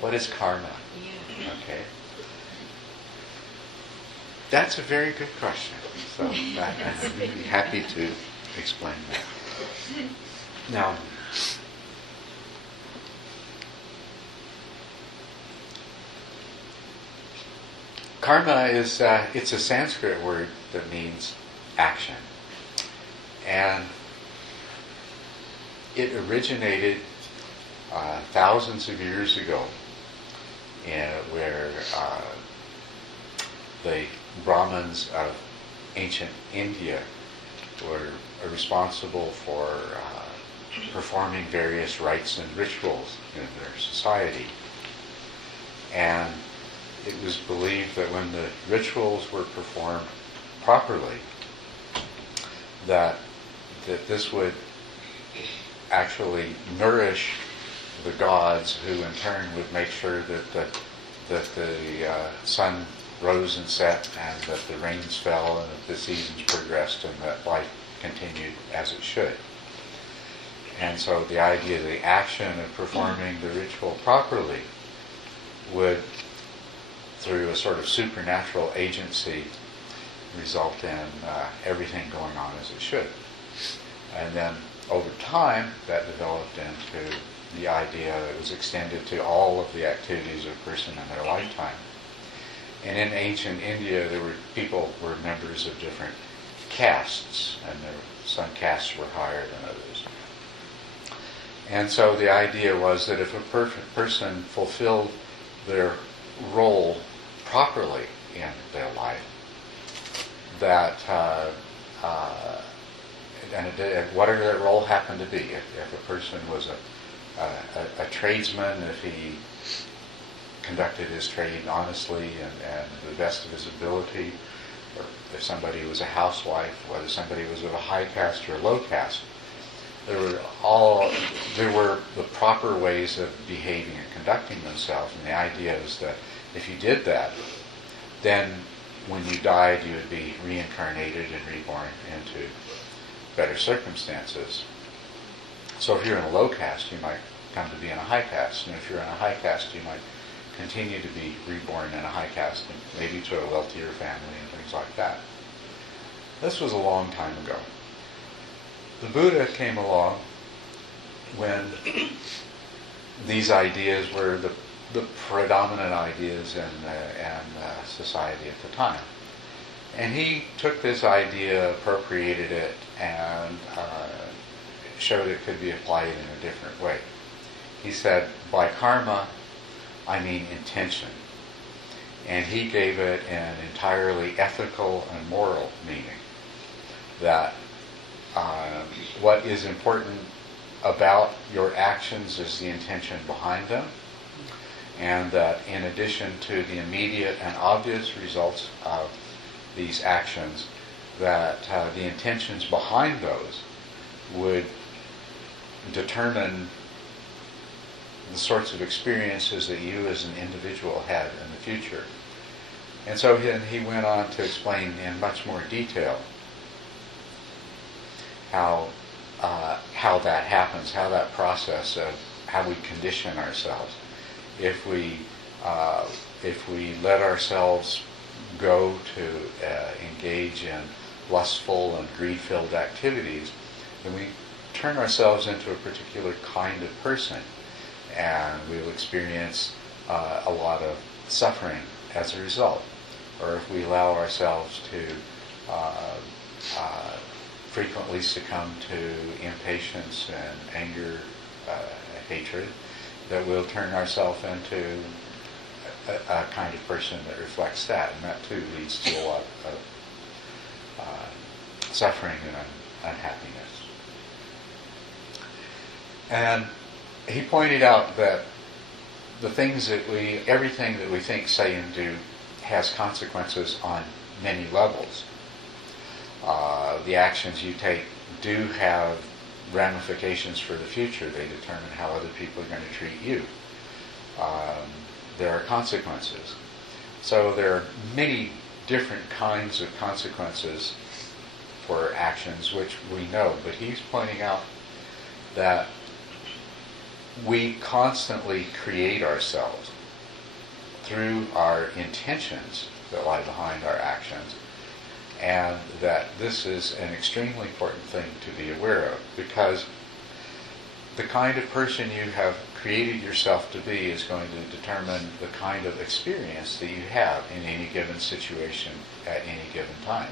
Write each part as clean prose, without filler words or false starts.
What is karma? Yeah. Okay. That's a very good question. So I'm really happy to explain that. Now, karma is it's a Sanskrit word that means action. And it originated thousands of years ago where the Brahmins of ancient India were responsible for performing various rites and rituals in their society. And it was believed that when the rituals were performed properly, that this would actually nourish the gods, who in turn would make sure that the sun rose and set, and that the rains fell, and that the seasons progressed, and that life continued as it should. And so the idea of the action of performing the ritual properly would, through a sort of supernatural agency, result in everything going on as it should. And then over time, that developed into the idea that was extended to all of the activities of a person in their lifetime. And in ancient India, people were members of different castes, and some castes were higher than others. And so the idea was that if a person fulfilled their role properly in their life, that whatever that role happened to be, if a person was a tradesman, if he conducted his trade honestly and to the best of his ability, or if somebody was a housewife, whether somebody was of a high caste or a low caste, there were the proper ways of behaving and conducting themselves. And the idea is that if you did that, then when you died, you would be reincarnated and reborn into better circumstances. So if you're in a low caste, you might come to be in a high caste. And if you're in a high caste, you might continue to be reborn in a high caste, and maybe to a wealthier family and things like that. This was a long time ago. The Buddha came along when these ideas were the predominant ideas in society at the time. And he took this idea, appropriated it, and showed it could be applied in a different way. He said, by karma, I mean intention. And he gave it an entirely ethical and moral meaning. That what is important about your actions is the intention behind them, and that in addition to the immediate and obvious results of these actions, that the intentions behind those would determine the sorts of experiences that you as an individual had in the future. And so he went on to explain in much more detail how that happens, how that process of how we condition ourselves. If we let ourselves go to engage in lustful and greed-filled activities, then we turn ourselves into a particular kind of person, and we'll experience a lot of suffering as a result. Or if we allow ourselves to frequently succumb to impatience and anger, hatred, that we'll turn ourselves into a kind of person that reflects that, and that too leads to a lot of suffering and unhappiness. And he pointed out that everything that we think, say, and do has consequences on many levels. The actions you take do have ramifications for the future. They determine how other people are going to treat you. There are consequences. So there are many different kinds of consequences for actions which we know, but he's pointing out that we constantly create ourselves through our intentions that lie behind our actions, and that this is an extremely important thing to be aware of, because the kind of person you have created yourself to be is going to determine the kind of experience that you have in any given situation at any given time.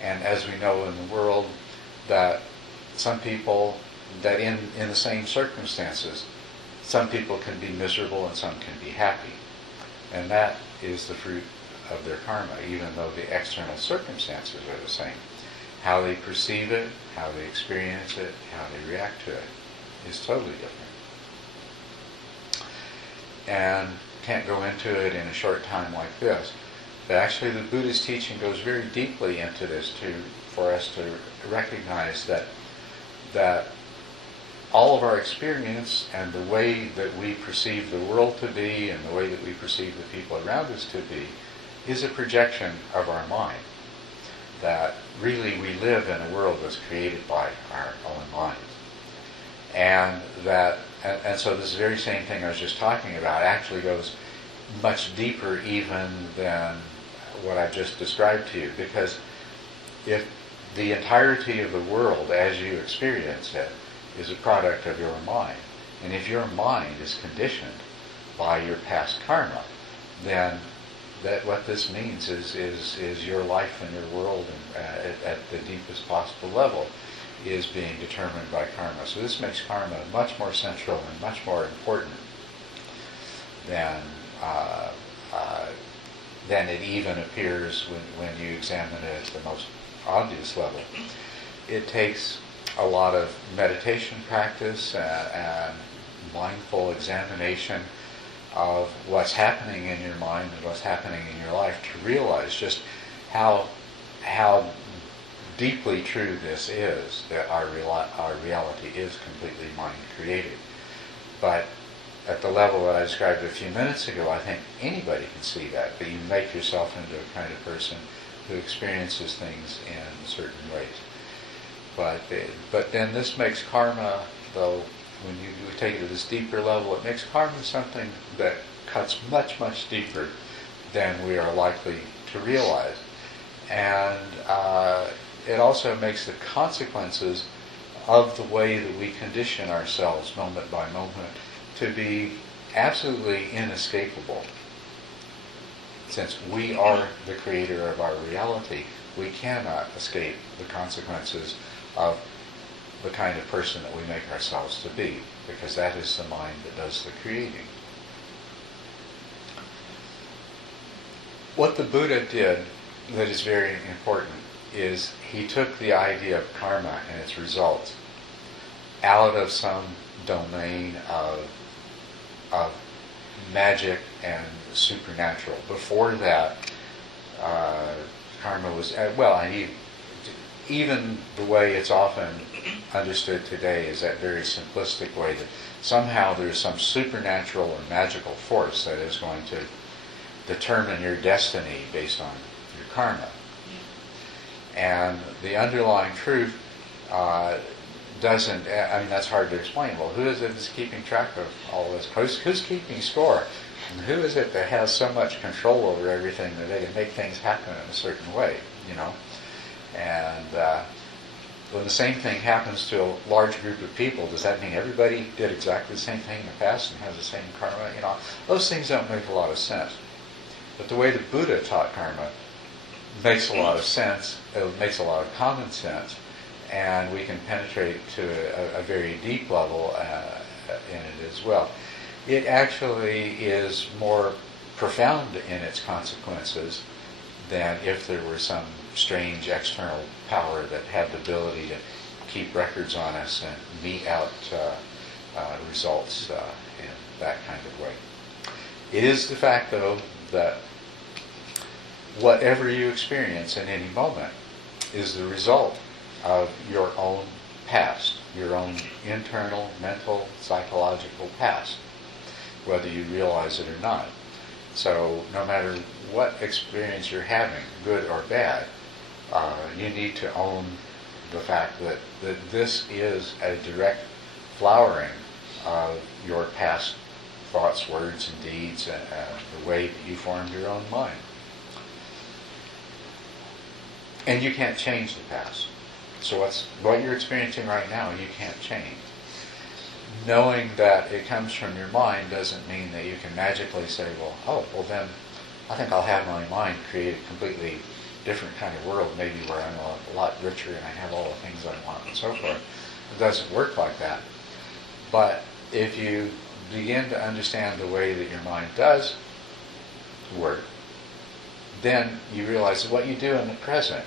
And as we know in the world, that some people, that in the same circumstances, some people can be miserable and some can be happy. And that is the fruit of their karma, even though the external circumstances are the same. How they perceive it, how they experience it, how they react to it is totally different. And can't go into it in a short time like this. But actually the Buddha's teaching goes very deeply into this for us to recognize that all of our experience and the way that we perceive the world to be and the way that we perceive the people around us to be is a projection of our mind. That really we live in a world that's created by our own minds. And so this very same thing I was just talking about actually goes much deeper even than what I've just described to you, because if the entirety of the world as you experience it is a product of your mind, and if your mind is conditioned by your past karma, then that what this means is your life and your world at the deepest possible level is being determined by karma. So this makes karma much more central and much more important than it even appears when you examine it at the most obvious level. It takes a lot of meditation practice and mindful examination of what's happening in your mind and what's happening in your life to realize just how deeply true this is, that our reality is completely mind created. But at the level that I described a few minutes ago, I think anybody can see that you make yourself into a kind of person who experiences things in certain ways. But then this makes karma, though, when you take it to this deeper level, it makes karma something that cuts much, much deeper than we are likely to realize. And it also makes the consequences of the way that we condition ourselves moment by moment to be absolutely inescapable. Since we are the creator of our reality, we cannot escape the consequences of the kind of person that we make ourselves to be, because that is the mind that does the creating. What the Buddha did that is very important is he took the idea of karma and its results out of some domain of magic and supernatural. Before that, karma was, even the way it's often understood today is that very simplistic way that somehow there's some supernatural or magical force that is going to determine your destiny based on your karma. And the underlying truth doesn't, that's hard to explain. Well, who is it that's keeping track of all this? Who's keeping score? And who is it that has so much control over everything that they can make things happen in a certain way, And when the same thing happens to a large group of people, does that mean everybody did exactly the same thing in the past and has the same karma? Those things don't make a lot of sense. But the way the Buddha taught karma makes a lot of sense. It makes a lot of common sense, and we can penetrate to a very deep level in it as well. It actually is more profound in its consequences than if there were some strange external power that had the ability to keep records on us and mete out results in that kind of way. It is the fact, though, that whatever you experience in any moment is the result of your own past, your own internal, mental, psychological past, whether you realize it or not. So no matter what experience you're having, good or bad, you need to own the fact that this is a direct flowering of your past thoughts, words, and deeds, and the way that you formed your own mind. And you can't change the past. So what you're experiencing right now, you can't change. Knowing that it comes from your mind doesn't mean that you can magically say, well then I think I'll have my mind create a completely different kind of world, maybe where I'm a lot richer and I have all the things I want and so forth. It doesn't work like that. But if you begin to understand the way that your mind does work, then you realize that what you do in the present,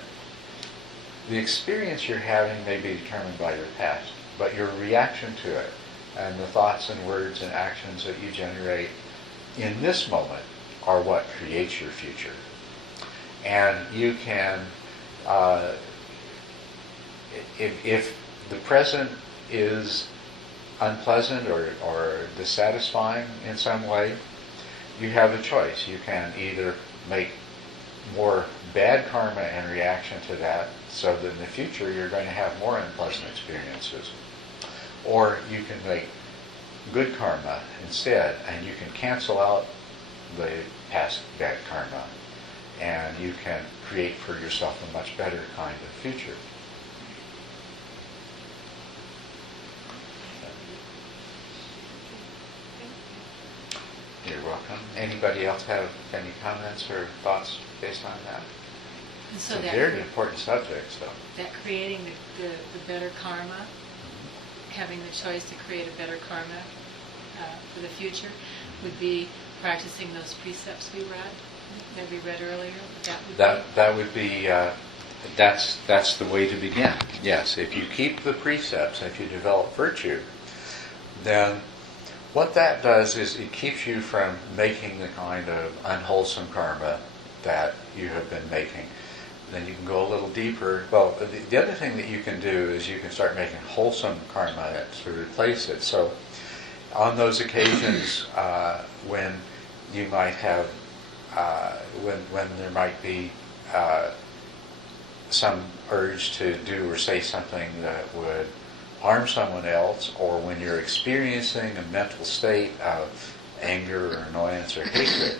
the experience you're having may be determined by your past, but your reaction to it and the thoughts and words and actions that you generate in this moment are what creates your future. And you can, if the present is unpleasant or dissatisfying in some way, you have a choice. You can either make more bad karma in reaction to that, so that in the future you're going to have more unpleasant experiences. Or you can make good karma instead, and you can cancel out the past bad karma, and you can create for yourself a much better kind of future. You're welcome. Anybody else have any comments or thoughts based on that? And so it's a very important subject. So that creating the better karma, having the choice to create a better karma for the future, would be practicing those precepts we read earlier. That would be that's the way to begin. Yes, if you keep the precepts, if you develop virtue, then what that does is it keeps you from making the kind of unwholesome karma that you have been making. Then you can go a little deeper. Well, the other thing that you can do is you can start making wholesome karma to replace it. So on those occasions when you might have, when there might be some urge to do or say something that would harm someone else, or when you're experiencing a mental state of anger or annoyance or hatred,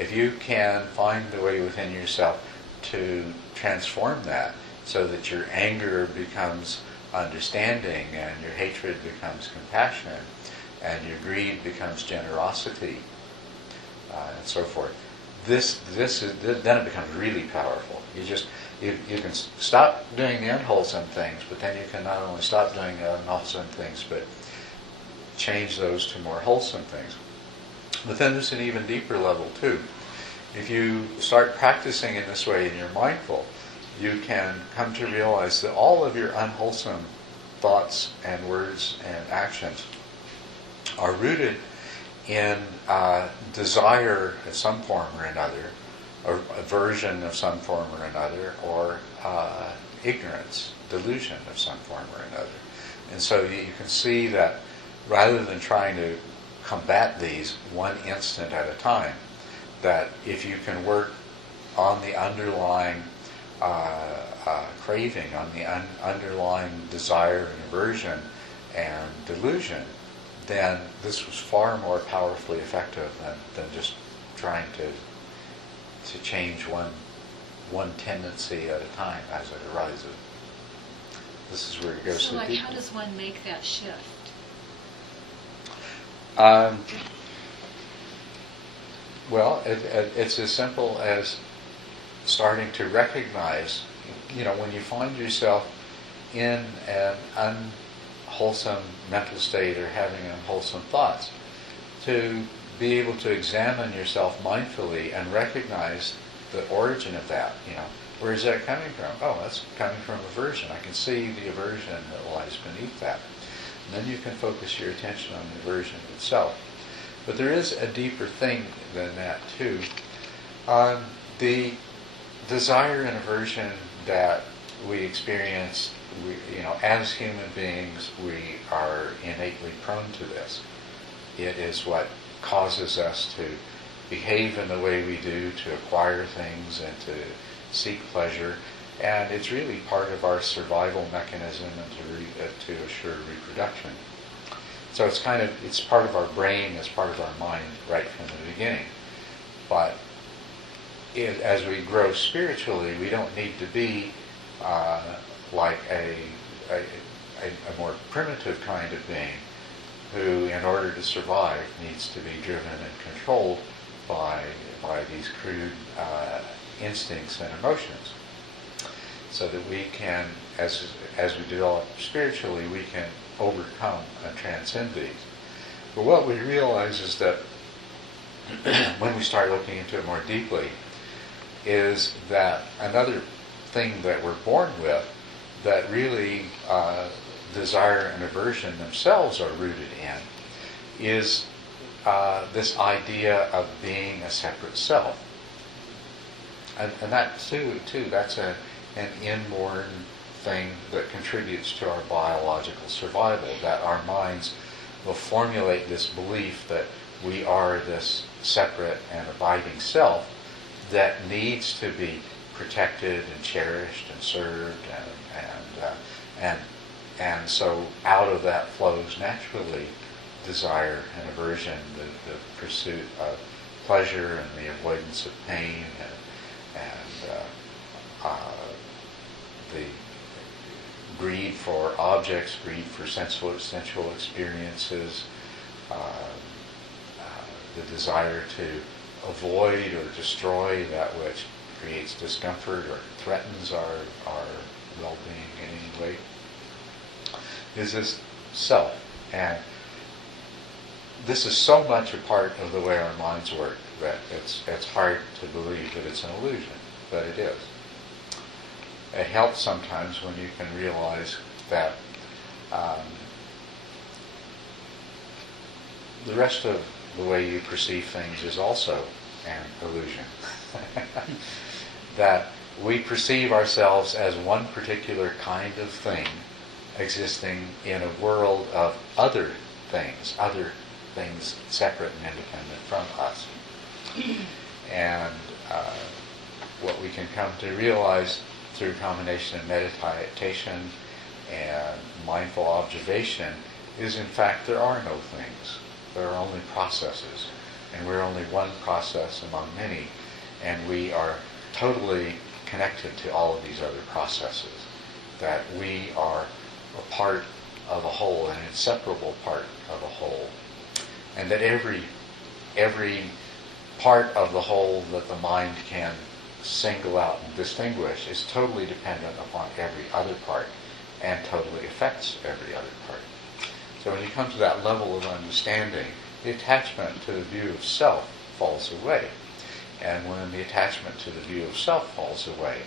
if you can find a way within yourself to transform that so that your anger becomes understanding and your hatred becomes compassion and your greed becomes generosity and so forth, then it becomes really powerful. You can stop doing the unwholesome things, but then you can not only stop doing the unwholesome things, but change those to more wholesome things. But then there's an even deeper level too. If you start practicing in this way and you're mindful, you can come to realize that all of your unwholesome thoughts and words and actions are rooted in desire in some form or another, or aversion of some form or another, or ignorance, delusion of some form or another. And so you can see that rather than trying to combat these one instant at a time, that if you can work on the underlying craving, on the underlying desire and aversion and delusion, then this was far more powerfully effective than just trying to change one tendency at a time as it arises. This is where it goes so to deep. How does one make that shift? Well, it's as simple as starting to recognize, when you find yourself in an unwholesome mental state or having unwholesome thoughts, to be able to examine yourself mindfully and recognize the origin of that. Where is that coming from? Oh, that's coming from aversion. I can see the aversion that lies beneath that. And then you can focus your attention on the aversion itself. But there is a deeper thing than that too. The desire and aversion that we experience, as human beings, we are innately prone to this. It is what causes us to behave in the way we do, to acquire things and to seek pleasure, and it's really part of our survival mechanism and to assure reproduction. So it's part of our brain, it's part of our mind right from the beginning. But as we grow spiritually, we don't need to be like a more primitive kind of being who, in order to survive, needs to be driven and controlled by these crude instincts and emotions. So that we can, as we develop spiritually, we can overcome and transcend these. But what we realize is that when we start looking into it more deeply, is that another thing that we're born with that really desire and aversion themselves are rooted in is this idea of being a separate self. And that too, that's an inborn thing that contributes to our biological survival, that our minds will formulate this belief that we are this separate and abiding self that needs to be protected and cherished and served, and so out of that flows naturally desire and aversion, the pursuit of pleasure and the avoidance of pain, and the greed for objects, greed for sensual experiences, the desire to avoid or destroy that which creates discomfort or threatens our well-being in any way, is this self. And this is so much a part of the way our minds work that it's hard to believe that it's an illusion, but it is. It helps sometimes when you can realize that the rest of the way you perceive things is also an illusion. That we perceive ourselves as one particular kind of thing existing in a world of other things separate and independent from us. And what we can come to realize through a combination of meditation and mindful observation is, in fact, there are no things. There are only processes. And we're only one process among many. And we are totally connected to all of these other processes. That we are a part of a whole, an inseparable part of a whole. And that every part of the whole that the mind can single out and distinguish is totally dependent upon every other part and totally affects every other part. So when you come to that level of understanding, the attachment to the view of self falls away. And when the attachment to the view of self falls away,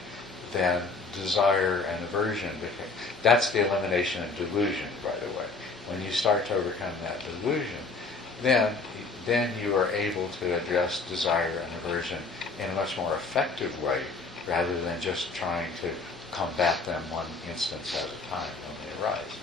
then desire and aversion become... That's the elimination of delusion, by the way. When you start to overcome that delusion, then you are able to address desire and aversion in a much more effective way, rather than just trying to combat them one instance at a time when they arise.